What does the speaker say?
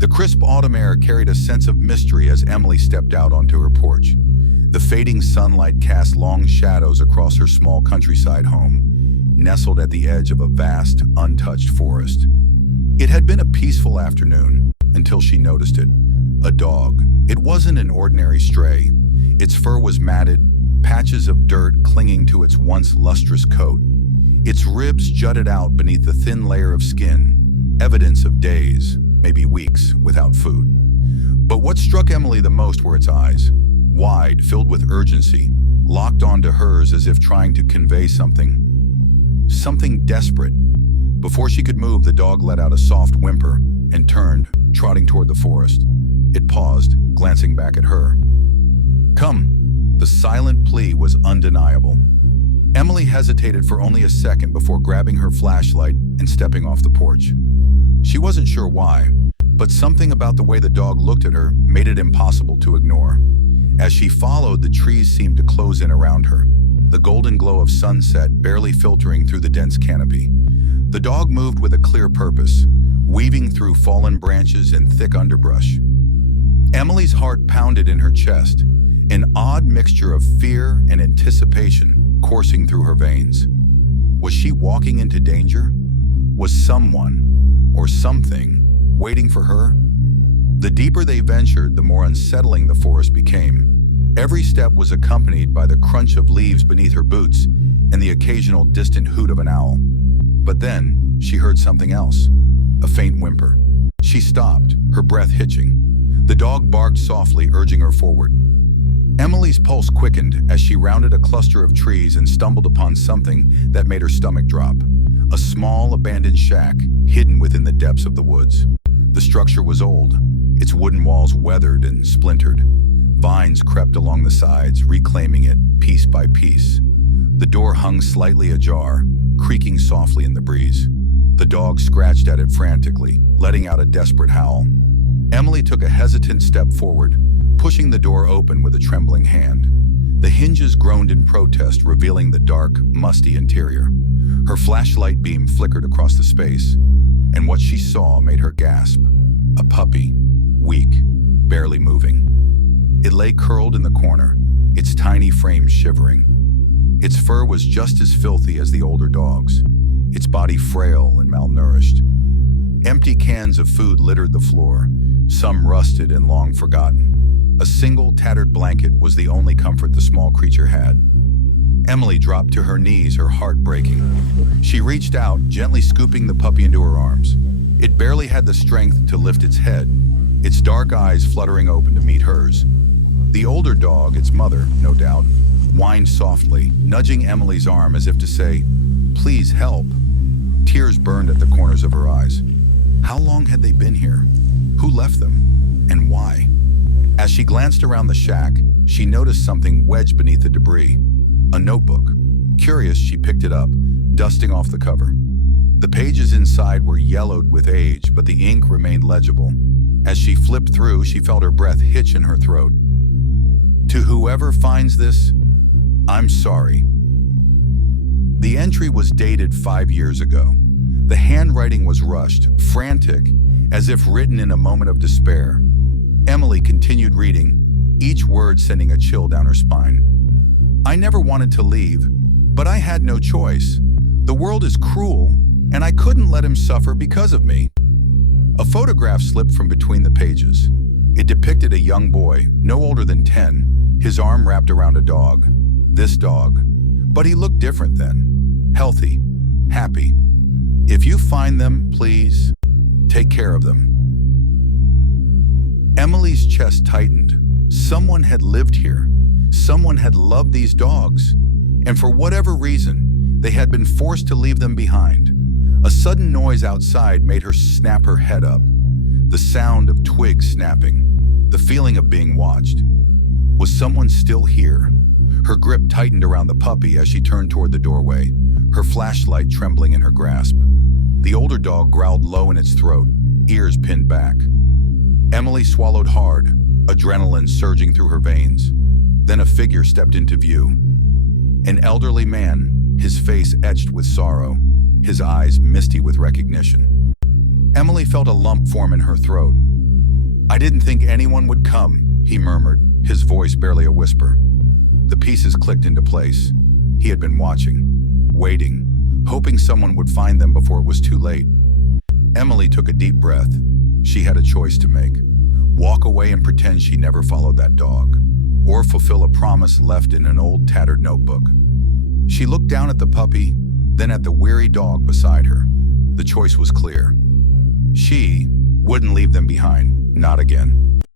The crisp autumn air carried a sense of mystery as Emily stepped out onto her porch. The fading sunlight cast long shadows across her small countryside home, nestled at the edge of a vast, untouched forest. It had been a peaceful afternoon until she noticed it. A dog. It wasn't an ordinary stray. Its fur was matted, patches of dirt clinging to its once lustrous coat. Its ribs jutted out beneath the thin layer of skin, evidence of days, maybe weeks, without food. But what struck Emily the most were its eyes, wide, filled with urgency, locked onto hers as if trying to convey something desperate. Before she could move, the dog let out a soft whimper and turned, trotting toward the forest. It paused, glancing back at her. "Come." The silent plea was undeniable. Emily hesitated for only a second before grabbing her flashlight and stepping off the porch. She wasn't sure why, but something about the way the dog looked at her made it impossible to ignore. As she followed, the trees seemed to close in around her, the golden glow of sunset barely filtering through the dense canopy. The dog moved with a clear purpose, weaving through fallen branches and thick underbrush. Emily's heart pounded in her chest, an odd mixture of fear and anticipation coursing through her veins. Was she walking into danger? Was someone, or something, waiting for her? The deeper they ventured, the more unsettling the forest became. Every step was accompanied by the crunch of leaves beneath her boots and the occasional distant hoot of an owl. But then, she heard something else, a faint whimper. She stopped, her breath hitching. The dog barked softly, urging her forward. Emily's pulse quickened as she rounded a cluster of trees and stumbled upon something that made her stomach drop. A small, abandoned shack, hidden within the depths of the woods. The structure was old, its wooden walls weathered and splintered. Vines crept along the sides, reclaiming it piece by piece. The door hung slightly ajar, creaking softly in the breeze. The dog scratched at it frantically, letting out a desperate howl. Emily took a hesitant step forward, pushing the door open with a trembling hand. The hinges groaned in protest, revealing the dark, musty interior. Her flashlight beam flickered across the space, and what she saw made her gasp. A puppy, weak, barely moving. It lay curled in the corner, its tiny frame shivering. Its fur was just as filthy as the older dog's, its body frail and malnourished. Empty cans of food littered the floor, some rusted and long forgotten. A single tattered blanket was the only comfort the small creature had. Emily dropped to her knees, her heart breaking. She reached out, gently scooping the puppy into her arms. It barely had the strength to lift its head, its dark eyes fluttering open to meet hers. The older dog, its mother, no doubt, whined softly, nudging Emily's arm as if to say, "Please help." Tears burned at the corners of her eyes. How long had they been here? Who left them? And why? As she glanced around the shack, she noticed something wedged beneath the debris. A notebook. Curious, she picked it up, dusting off the cover. The pages inside were yellowed with age, but the ink remained legible. As she flipped through, she felt her breath hitch in her throat. "To whoever finds this, I'm sorry." The entry was dated 5 years ago. The handwriting was rushed, frantic, as if written in a moment of despair. Emily continued reading, each word sending a chill down her spine. "I never wanted to leave, but I had no choice. The world is cruel, and I couldn't let him suffer because of me." A photograph slipped from between the pages. It depicted a young boy, no older than 10, his arm wrapped around a dog. This dog. But he looked different then. Healthy. Happy. "If you find them, please, take care of them." Emily's chest tightened. Someone had lived here. Someone had loved these dogs. And for whatever reason, they had been forced to leave them behind. A sudden noise outside made her snap her head up. The sound of twigs snapping. The feeling of being watched. Was someone still here? Her grip tightened around the puppy as she turned toward the doorway, her flashlight trembling in her grasp. The older dog growled low in its throat, ears pinned back. Emily swallowed hard, adrenaline surging through her veins. Then a figure stepped into view. An elderly man, his face etched with sorrow, his eyes misty with recognition. Emily felt a lump form in her throat. "I didn't think anyone would come," he murmured, his voice barely a whisper. The pieces clicked into place. He had been watching, waiting, hoping someone would find them before it was too late. Emily took a deep breath. She had a choice to make. Walk away and pretend she never followed that dog, or fulfill a promise left in an old tattered notebook. She looked down at the puppy, then at the weary dog beside her. The choice was clear. She wouldn't leave them behind, not again.